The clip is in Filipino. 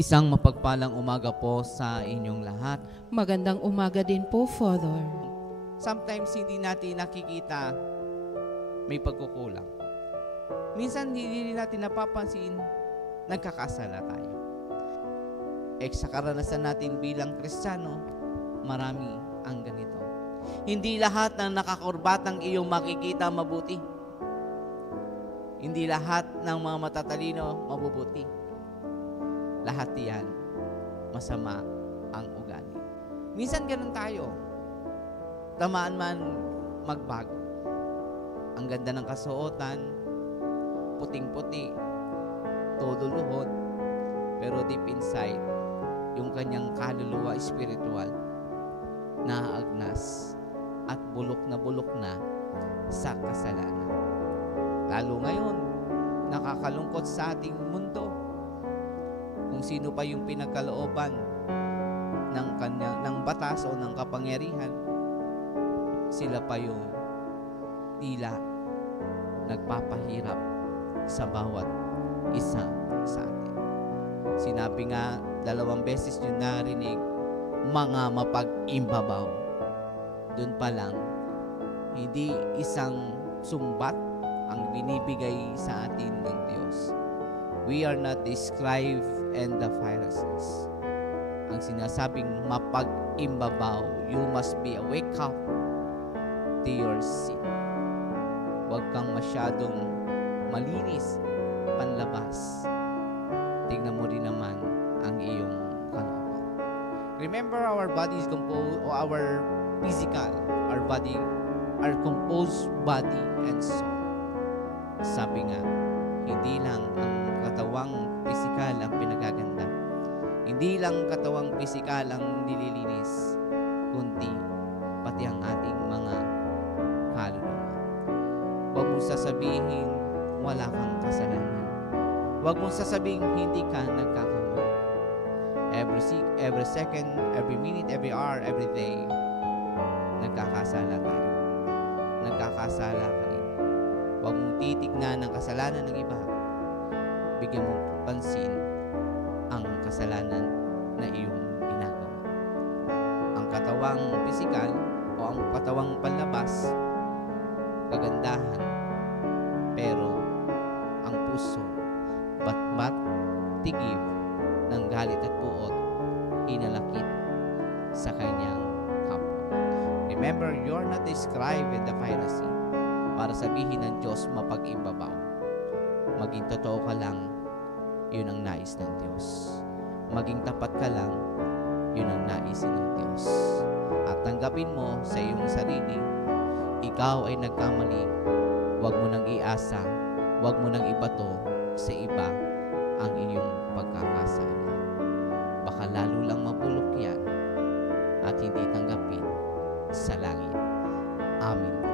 Isang mapagpalang umaga po sa inyong lahat. Magandang umaga din po, Father. Sometimes hindi natin nakikita may pagkukulang. Minsan hindi natin napapansin nagkakasala tayo. Sa karanasan natin bilang Kristiyano, marami ang ganito. Hindi lahat ng nakakurbatang iyong makikita mabuti. Hindi lahat ng mga matatalino mabubuti. Lahat yan, masama ang ugali. Minsan ganun tayo. Tamaan man magbago. Ang ganda ng kasuotan, puting-puti, todo luhod, pero deep inside, yung kanyang kaluluwa spiritual, naaagnas at bulok na sa kasalanan. Lalo ngayon, nakakalungkot sa ating mundo. Kung sino pa yung pinagkalooban ng batas o ng kapangyarihan, sila pa yung tila nagpapahirap sa bawat isa sa atin. Sinabi nga, 2 beses nyo narinig, mga mapag-imbabaw. Doon pa lang, hindi isang sumbat ang binibigay sa atin ng Diyos. We are not the scribe and the Pharisees. Ang sinasabing mapag-imbabaw, you must be a wake up to your sin. Huwag kang masyadong malinis, panlabas. Tingnan mo rin naman ang iyong kalooban. Remember, our body is composed, or our physical, our body, our composed body and soul. Sabi nga, hindi lang ang katawang pisikal ang pinagaganda. Hindi lang katawang pisikal ang nililinis, kundi pati ang ating mga kaluluwa. Huwag mong sasabihin wala kang kasalanan. Huwag mong sasabihin hindi ka nagkakamali. Every second, every minute, every hour, every day, nagkakasala tayo. Nagkakasala ka rin. Huwag mong titignan ang kasalanan ng iba. Bigyan mong pansin ang kasalanan na iyong ginagawa. Ang katawang pisikal o ang katawang panlabas, kagandahan, pero ang puso, bat-bat, tigib ng galit at puot, hinalakit sa kanyang kapwa. Remember, you're not the scribe and the Pharisee para sabihin ng Diyos mapag-imbabaw. Maging totoo ka lang, yun ang nais ng Diyos. Maging tapat ka lang, yun ang nais ng Diyos. At tanggapin mo sa iyong sarili, ikaw ay nagkamali. Huwag mo nang iasa, huwag mo nang ibato sa iba ang iyong pagkakasala. Baka lalo lang mabulok yan at hindi tanggapin sa langit. Amen.